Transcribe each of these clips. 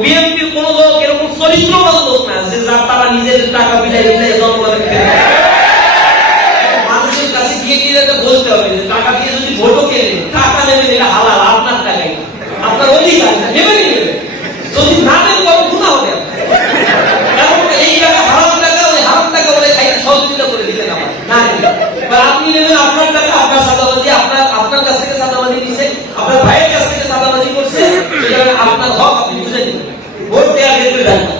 বিএনপির কোন লোক এরকম চরিত্রবান লোক না যে তারা নিজের টাকা বিলাই বিলাই জনগণের মানুষের কাছে গিয়ে গিয়ে বলতে হবে যে টাকা দিয়ে যদি ভোটও কেনে টাকা নেবেন, এটা হালাল, আপনার টাকাই, আপনার অধিকার, নেবেনই নেবেন। যদি না নেন বড় গুণা হবে। কারণ এই টাকা হারাম টাকা, ওই হারাম টাকা বলে খাইতে সহযোগিতা করে দিতে না আপনি নেবেন আপনার টাকা, আপনার সাদাবাজি, আপনার কাছ থেকে সাদাবাজি নিছে, আপনার ভাইয়ের কাছ থেকে সাদাবাজি করছে, আপনার হক আপনি বুঝে নেবেন। ভোট দেওয়ার ক্ষেত্রে দেন না।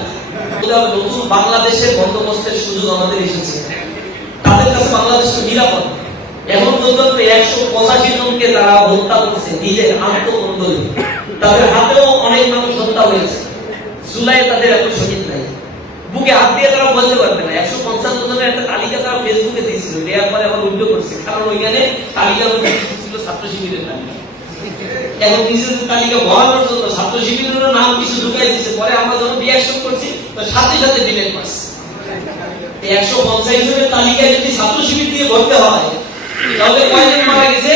নতুন বাংলাদেশের বন্দোবস্তের সুযোগ আমাদের এসেছে, তাদের কাছে বাংলাদেশ নিরাপদ। এখন পর্যন্ত 185 জনকে তারা হত্যা করছে নিজের আত্মকন্দলে। তাদের হাতেও অনেক মানুষ হত্যা হয়েছে। জুলাইয়ে তাদের এত শহীদ নাই, বুকে হাত দিয়ে তারা বলতে পারবে না। 155 জনের একটা তালিকা তারা ফেসবুকে দিয়েছিল, দেওয়ার পরে আবার উল্টো করছে, কারণ ওইখানে তালিকার মধ্যে ছিল ছাত্র শিবিরের তালিকা। এখন নিজেদের তালিকা বলানোর জন্য ছাত্র শিবিরের নাম কিছু ঢুকাই দিচ্ছে। পরে আমরা যখন রিঅ্যাকশন করছি সাথে সাথে ডিলেট করছে। 150 জনের তালিকায় যদি ছাত্র শিবির দিয়ে ভরতে হয় তাহলে কয়জন মারা গেছে?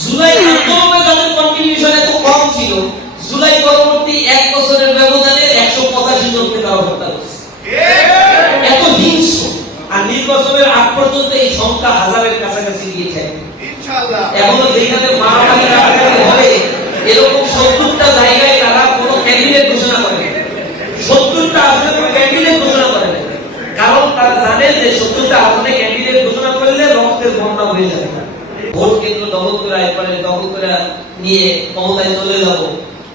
জুলাই আন্দোলনে যাদের কন্ট্রিবিউশন এত কম ছিল, জুলাই পরবর্তী 1 বছরের ব্যবধানে 185 জনকে তারা হত্যা করছে। এত হিংস্র। আর নির্বাচনের আগ পর্যন্ত এই সংখ্যা হাজারের কাছাকাছি গিয়ে থাকে। এখনো যেখানে মারামারি হবে এরকম 70টা জায়গায় তারা কোনো ক্যান্ডিডেট ঘোষণা করে, 70টা আসলে কোনো ক্যান্ডিডেট ঘোষণা করে না। কারণ তারা জানে যে 70টা আসলে ক্যান্ডিডেট ঘোষণা করলে রক্তের বন্যা হয়ে যাবে। ভোট কেন্দ্র দখল করে একবারে দখল করে নিয়ে ক্ষমতায় চলে যাব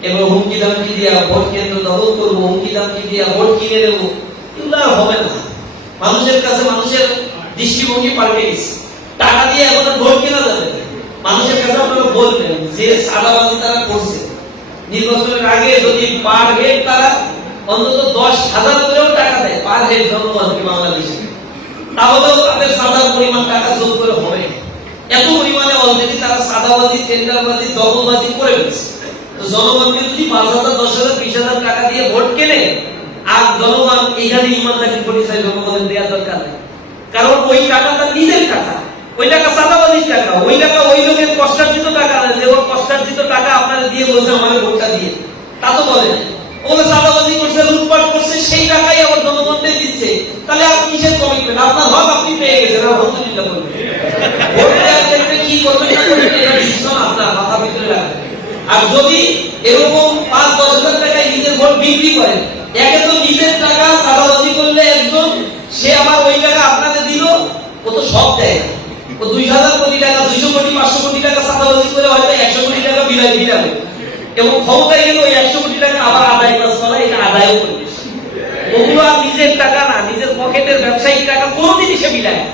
এবং হুমকি দামকি দিয়া ভোট কেন্দ্র দখল করবো, হুমকি দামকি দিয়া ভোট কিনে দেবো, এগুলো আর হবে না। মানুষের কাছে মানুষের দৃষ্টিভঙ্গি পাল্টে গেছে। টাকা দিয়ে এখন ভোট কেনা যাবে। মানুষের কাছে আপনারা বলবেন যে সাদাবাজি তারা করছে, নির্বাচনের আগে যদি পার হেড তারা অন্তত 10,000 করেও টাকা দেয় পার হেড জনগণকে বাংলাদেশে, তাহলেও তাদের সাদার পরিমাণ টাকা যোগ করে হবে। এত পরিমাণে অলরেডি তারা সাদাবাজি, টেন্ডারবাজি, দখলবাজি করে ফেলছে। তো জনগণকে যদি 5,000, 10,000, 20,000 টাকা দিয়ে ভোট কেনে, আর জনগণ এইখানে ইমানদারি পরিচয় জনগণের দেওয়া দরকার নেই। কারণ ওই টাকা তার নিজের টাকা, ওই টাকা সাদাবাজির টাকা, ওই টাকা ওই লোকের কষ্টার্জিত টাকা না যে ওর কষ্টার্জিত টাকা আপনারা দিয়ে বলছে আমাদের ভোটটা দিয়ে, তা তো বলে না। ওগুলো সাদাবাজি করছে, লুটপাট করছে, সেই টাকাই আবার জনগণকে দিচ্ছে। তাহলে আপনি কিসের কমিটমেন্ট? আপনার হক আপনি পেয়ে গেছেন, আলহামদুলিল্লাহ বলবেন। ভোট দেওয়ার ক্ষেত্রে কি করবেন না করবেন এটা ডিসিশন আপনার মাথার ভিতরে রাখবেন। আর যদি এরকম 5-10 হাজার টাকায় নিজের ভোট বিক্রি করেন, একে তো নিজের টাকা সাদাবাজি করলে একজন, সে আবার ওই টাকা আপনাকে দিল, ও তো সব দেয়। ও 2,000 কোটি টাকা, 200 কোটি, 500 কোটি টাকা সাদাবাজি করে হয়তো 100 কোটি টাকা বিলাই দিলাবে এবং ক্ষমতায় গেলে ওই 100 কোটি টাকা আবার আদায় করা, এটা আদায়ও করবে। ওগুলো আর নিজের টাকা না, নিজের পকেটের ব্যবসায়িক টাকা কোনোদিনই সে বিলায় না।